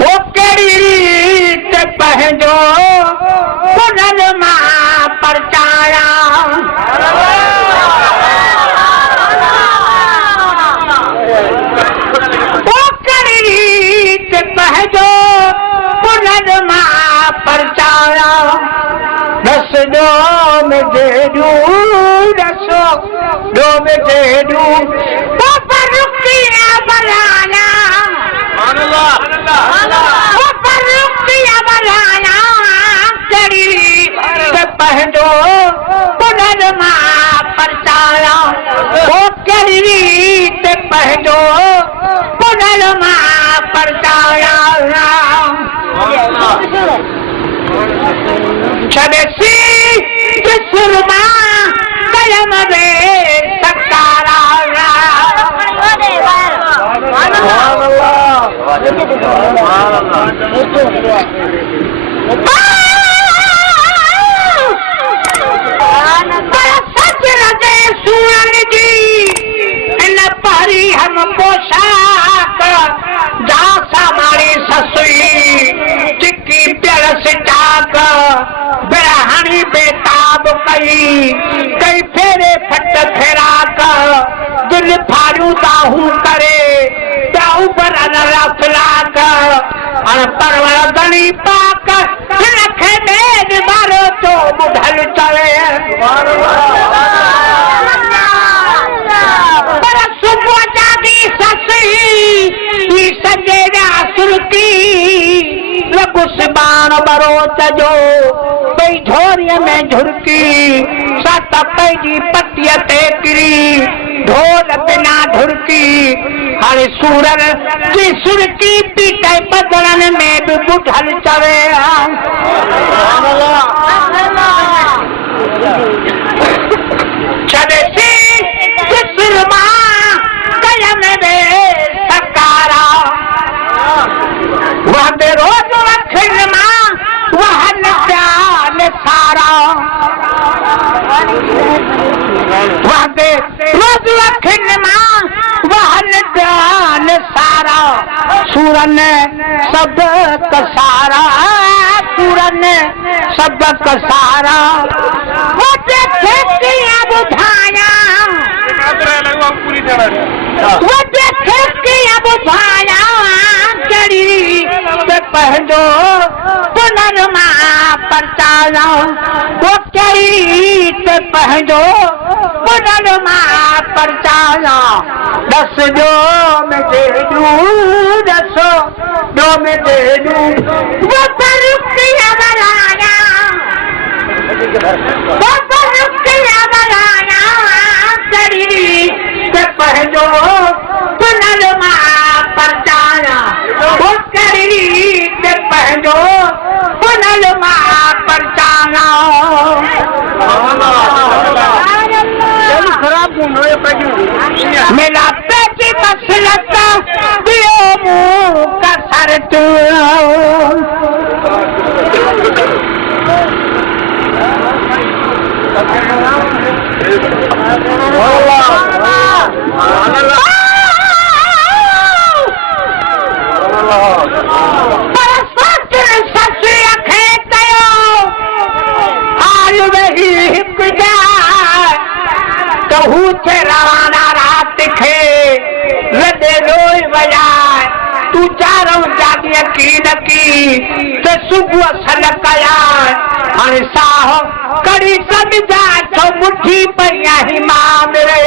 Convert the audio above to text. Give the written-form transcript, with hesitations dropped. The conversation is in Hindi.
वो केड़ी रीत पहजो पुनल मां परचाया वो केड़ी रीत पहजो पुनल मां परचाया दस दो में जेडू दसो दो में जेडू पापा रुकिया बनाना पहजो पुनर मां परचाया वो केड़ी रीत पहजो पुनर मां परचाया छदेसी सुरमा कलम दे सकारा सूरन जी इन पारी हम पोशाक जा मारी ससुई चिक्की प्यास चाक बिरहानी बेताब कई कई फेरे फट फेराक दिल फाड़ू दाहू करे दाहू बरन रफलाक और परवर गणी पाक रखे मेद मारो तो बुढ़ल चले पर सुबह जागी ससी सजेरा सुरती लगुस बाण बरोच जो पई झोरिय में झुरकी सत पैजी पटिय ते किरी ढोल बिना धुरकी हर सूरन जी सुरकी पीटे बदलन में भी बुढ़ल चवे छदेसी सुरमा कलम दे सकारा वह दे रोज वखन मां वह न सारा वह दे रोज वखन मां वह न सारा सूरन सब कसारा सूरन सब कसारा वो देखे किया बुझाया वो देखे किया बुझाया केड़ी ते पहजो पुनर मां परचाया वो केड़ी ते पहजो पुनर मां परचाया दस जो में जेडू दसो दो में जेडू वो पर रुकिया बनाया वो पर रुकिया बनाया केड़ी ते पहजो पुनर मां परचाया वो केड़ी ते पहजो पुनर मां परचाया मेरा पेटी मसलत दियो मुंह का सर तू कहू थे रवाना रात खे लदे रोई बजाए तू चारों जागिया की नकी तो सुबह सलकया हर साहो कड़ी सब जा तो मुट्ठी पर यही मां मेरे